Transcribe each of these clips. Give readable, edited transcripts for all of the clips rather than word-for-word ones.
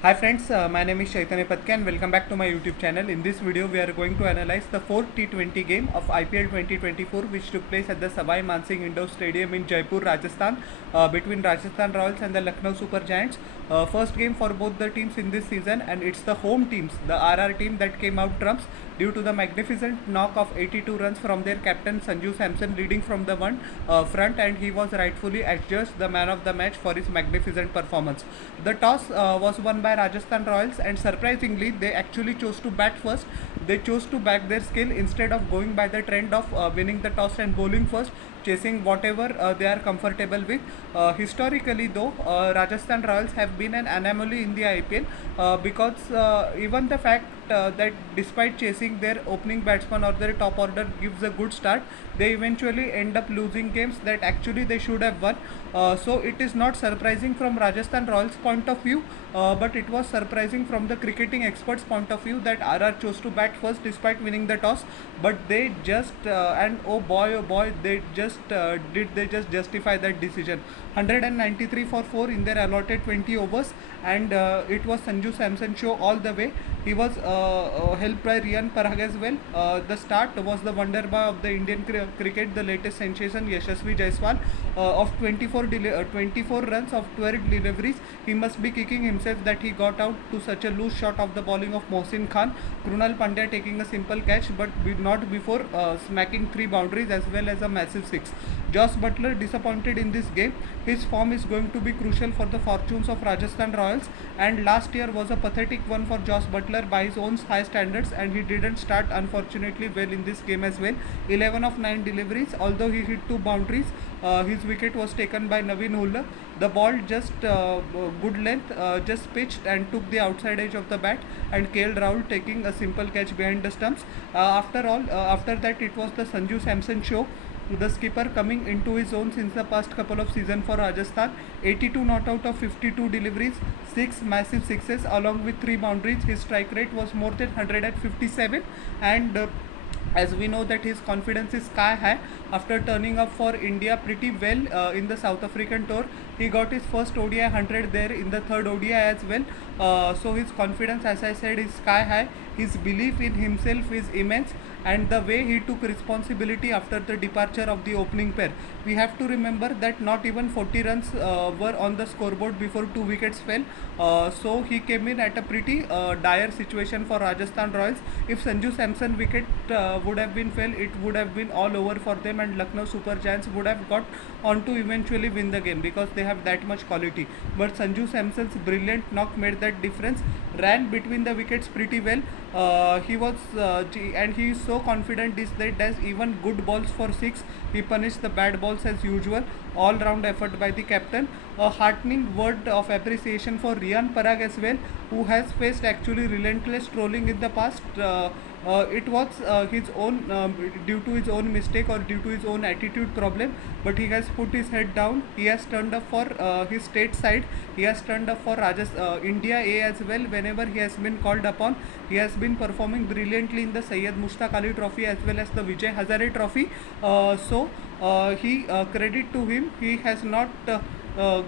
Hi friends, my name is Chaitanya Patke and welcome back to my YouTube channel. In this video, we are going to analyze the fourth T20 game of IPL 2024 which took place at the Savai Mansingh Indoor Stadium in Jaipur, Rajasthan between Rajasthan Royals and the Lucknow Super Giants. First game for both the teams in this season, and it's the home teams, the RR team, that came out trumps due to the magnificent knock of 82 runs from their captain Sanju Samson leading from the front, and he was rightfully adjudged the man of the match for his magnificent performance. The toss was won by Rajasthan Royals, and surprisingly they actually chose to bat first. They chose to back their skill instead of going by the trend of winning the toss and bowling first, chasing whatever they are comfortable with. Historically, though, Rajasthan Royals have been an anomaly in the IPL because even the fact that despite chasing their opening batsman or their top order gives a good start, they eventually end up losing games that actually they should have won. So it is not surprising from Rajasthan Royals point of view, but it was surprising from the cricketing experts point of view that RR chose to bat first despite winning the toss. But they just and oh boy, they just justify that decision. 193 for 4 in their allotted 20 overs, and it was Sanju Samson show all the way. He was helped by Riyan Parag as well. The start was the wonder boy of the Indian cricket, the latest sensation Yashasvi Jaiswal, of 24 runs of 12 deliveries. He must be kicking himself that he got out to such a loose shot of the bowling of Mohsin Khan. Krunal Pandya taking a simple catch, but not before smacking 3 boundaries as well as a massive 6. Josh Butler disappointed in this game. His form is going to be crucial for the fortunes of Rajasthan Royals, and last year was a pathetic one for Josh Butler by his own high standards, and he didn't start unfortunately well in this game as well. 11 of 9 deliveries, although he hit 2 boundaries. His wicket was taken by Naveen Ullah. The ball just good length, just pitched and took the outside edge of the bat, and KL Rahul taking a simple catch behind the stumps. After that, it was the Sanju Samson show, the skipper coming into his own since the past couple of seasons for Rajasthan. 82 not out of 52 deliveries, 6 massive sixes along with 3 boundaries. His strike rate was more than 157, and as we know that his confidence is sky high after turning up for India pretty well in the South African tour. He got his first ODI 100 there in the third ODI as well. So his confidence, as I said, is sky high. His belief in himself is immense, and the way he took responsibility after the departure of the opening pair. We have to remember that not even 40 runs were on the scoreboard before 2 wickets fell. So he came in at a pretty dire situation for Rajasthan Royals. If Sanju Samson wicket would have been fell, it would have been all over for them, and Lucknow Super Giants would have got on to eventually win the game because they have that much quality. But Sanju Samson's brilliant knock made that difference. Ran between the wickets pretty well. He is so confident this that does even good balls for 6. He punished the bad balls as usual. All round effort by the captain. A heartening word of appreciation for Riyan Parag as well, who has faced actually relentless trolling in the past. It was his own due to his own mistake or due to his own attitude problem, but he has put his head down. He has turned up for his state side. He has turned up for India A as well whenever he has been called upon. He has been performing brilliantly in the Syed Mushtaq Ali Trophy as well as the Vijay Hazare Trophy. He credit to him. He has not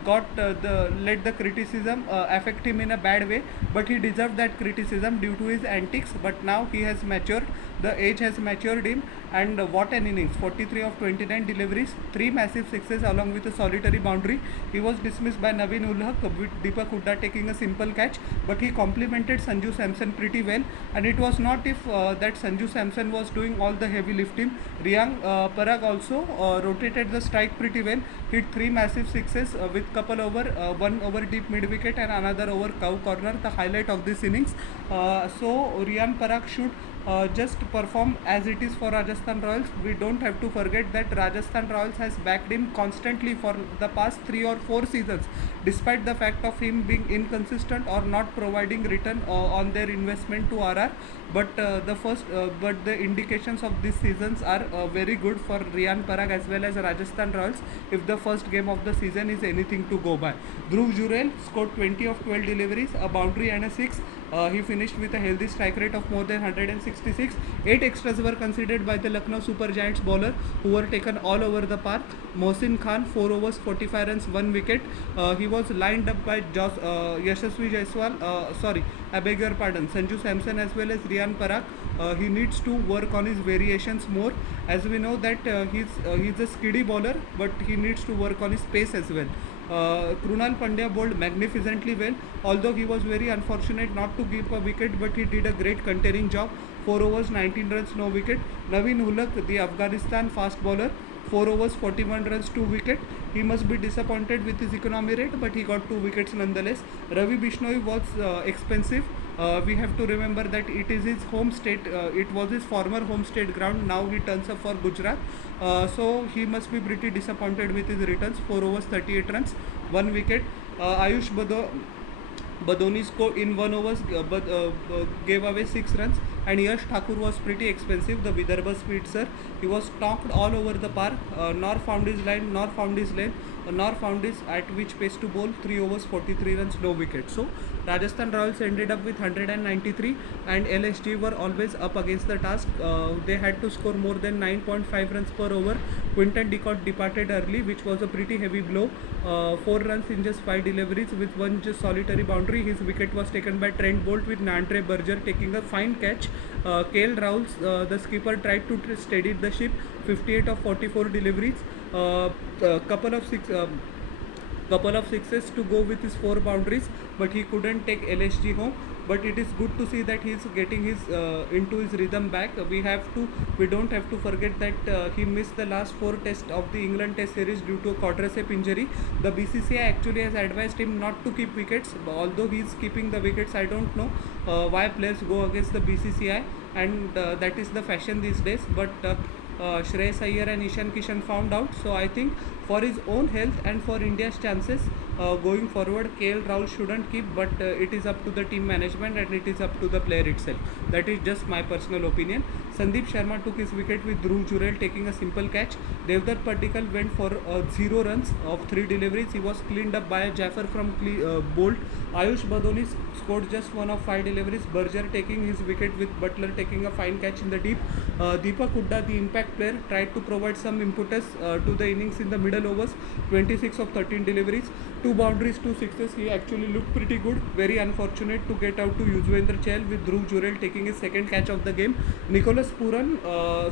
got let the criticism affect him in a bad way, but he deserved that criticism due to his antics. But now he has matured, the age has matured him, and what an innings. 43 of 29 deliveries, 3 massive sixes along with a solitary boundary. He was dismissed by Naveen Ulhaq with Deepak Hooda taking a simple catch, but he complimented Sanju Samson pretty well, and it was not if that Sanju Samson was doing all the heavy lifting. Riyan Parag also rotated the strike pretty well, hit 3 massive sixes with couple over, one over deep mid wicket and another over cow corner, the highlight of this innings. So Riyan Parag should just perform as it is for Rajasthan Royals. We don't have to forget that Rajasthan Royals has backed him constantly for the past 3 or 4 seasons, despite the fact of him being inconsistent or not providing return on their investment to RR. But the indications of these seasons are very good for Riyan Parag as well as Rajasthan Royals if the first game of the season is anything to go by. Dhruv Jurel scored 20 of 12 deliveries, a boundary and a 6. He finished with a healthy strike rate of more than 160 66. 8 extras were considered by the Lucknow Super Giants bowler who were taken all over the park. Mohsin Khan 4 overs 45 runs 1 wicket. He was lined up by Yashasvi Jaiswal, I beg your pardon, Sanju Samson as well as Riyan Parak. He needs to work on his variations more, as we know that he's a skiddy bowler, but he needs to work on his pace as well. Krunal Pandya bowled magnificently well, although he was very unfortunate not to give a wicket, but he did a great containing job. 4 overs 19 runs, no wicket. Naveen Ulak, the Afghanistan fast bowler, 4 overs 41 runs, 2 wicket. He must be disappointed with his economy rate, but he got 2 wickets nonetheless. Ravi Bishnoi was expensive. We have to remember that it is his home state, it was his former home state ground. Now he turns up for Gujarat, so he must be pretty disappointed with his returns. 4 overs 38 runs, 1 wicket. Ayush Badoni scored in 1 overs, but gave away 6 runs. And Yash Thakur was pretty expensive, the Vidarbha speedster. He was stalked all over the park, nor found his line, nor found his lane, nor found his at which pace to bowl. 3 overs 43 runs, no wicket. So Rajasthan Royals ended up with 193, and LSG were always up against the task. They had to score more than 9.5 runs per over. Quinton de Kock departed early, which was a pretty heavy blow. 4 runs in just 5 deliveries with 1 just solitary boundary. His wicket was taken by Trent Bolt, with Nandre Berger taking a fine catch. KL Rahul, the skipper, tried to steady the ship. 58 of 44 deliveries, couple of sixes to go with his 4 boundaries, but he couldn't take LSG home. But it is good to see that he is getting his into his rhythm back. We don't have to forget that he missed the last 4 tests of the England Test series due to a quadricep injury. The BCCI actually has advised him not to keep wickets, although he is keeping the wickets. I don't know why players go against the BCCI, and that is the fashion these days. But Shreyas Iyer and Ishan Kishan found out. So I think for his own health and for India's chances going forward, KL Rahul shouldn't keep, but it is up to the team management and it is up to the player itself. That is just my personal opinion. Sandeep Sharma took his wicket with Dhruv Jurel taking a simple catch. Devdutt Padikkal went for 0 runs of 3 deliveries. He was cleaned up by a Jaffer from Bolt. Ayush Badoni scored just 1 of 5 deliveries. Berger taking his wicket with Butler taking a fine catch in the deep. Deepak Hooda, the impact player, tried to provide some impetus to the innings in the middle overs. 26 of 13 deliveries, 2 boundaries, 2 sixes. He actually looked pretty good. Very unfortunate to get out to Yuzvendra Chahal, with Dhruv Jurel taking his second catch of the game. Nicholas Puran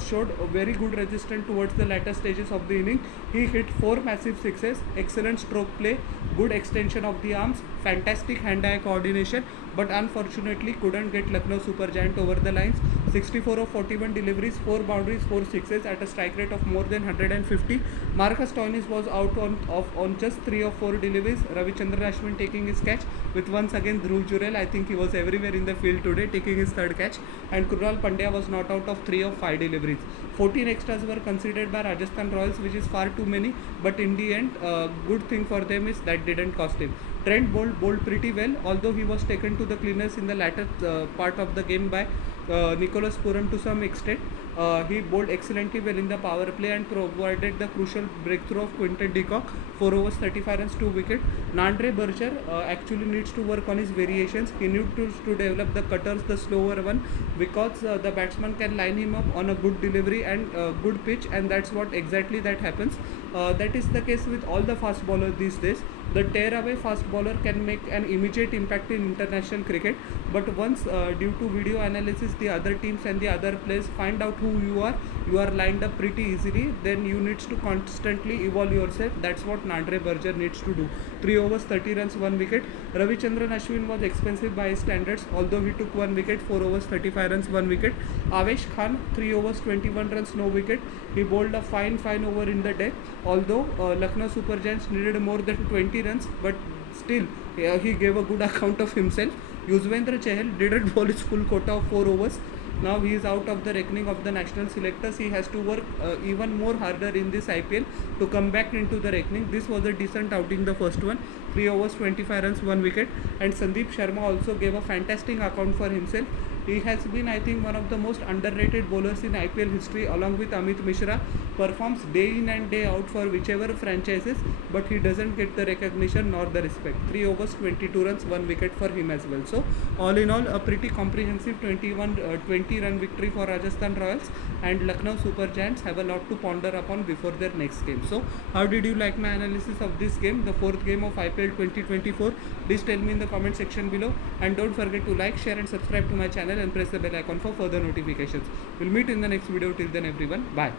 showed a very good resistance towards the latter stages of the inning. He hit 4 massive sixes, excellent stroke play, good extension of the arms, fantastic hand-eye coordination, but unfortunately couldn't get Lucknow Super Giant over the lines. 64 of 41 deliveries, 4 boundaries, 4 sixes at a strike rate of more than 150. Marcus Stoinis was out on just 3 of 4 deliveries. Ravichandran Ashwin taking his catch, with once again Dhruv Jurel. I think he was everywhere in the field today taking his 3rd catch, and Krunal Pandya was not out of 3 of 5 deliveries. 14 extras were considered by Rajasthan Royals, which is far too many, but in the end, good thing for them is that didn't cost him. Trent Bolt bowled pretty well, although he was taken to the cleaners in the latter part of the game by Nicholas Puran to some extent. He bowled excellently well in the power play and provided the crucial breakthrough of Quinton de Kock. 4 overs 35 runs, 2 wicket. Nandre Berger actually needs to work on his variations. He needs to develop the cutters, the slower one, because the batsman can line him up on a good delivery and good pitch, and that's what exactly that happens. That is the case with all the fast bowlers these days. The tear-away fast bowler can make an immediate impact in international cricket, but once due to video analysis, the other teams and the other players find out who you are lined up pretty easily, then you need to constantly evolve yourself. That's what Nandre Berger needs to do. 3 overs 30 runs, 1 wicket. Ravichandran Ashwin was expensive by his standards, although he took 1 wicket. 4 overs 35 runs, 1 wicket. Avesh Khan 3 overs 21 runs, no wicket. He bowled a fine over in the death, although Lucknow Super Giants needed more than 20 runs, but still he gave a good account of himself. Yuzvendra Chahal didn't bowl his full quota of 4 overs. Now he is out of the reckoning of the national selectors. He has to work even more harder in this IPL to come back into the reckoning. This was a decent outing, the first one. 3 overs 25 runs, 1 wicket. And Sandeep Sharma also gave a fantastic account for himself. He has been, I think, one of the most underrated bowlers in IPL history, along with Amit Mishra. performs day in and day out for whichever franchises, but he doesn't get the recognition nor the respect. 3 overs, 22 runs, 1 wicket for him as well. So all in all, a pretty comprehensive 20 run victory for Rajasthan Royals, and Lucknow Super Giants have a lot to ponder upon before their next game. So how did you like my analysis of this game, the fourth game of IPL 2024? Please tell me in the comment section below, and don't forget to like, share and subscribe to my channel and press the bell icon for further notifications. We'll meet in the next video. Till then everyone, bye.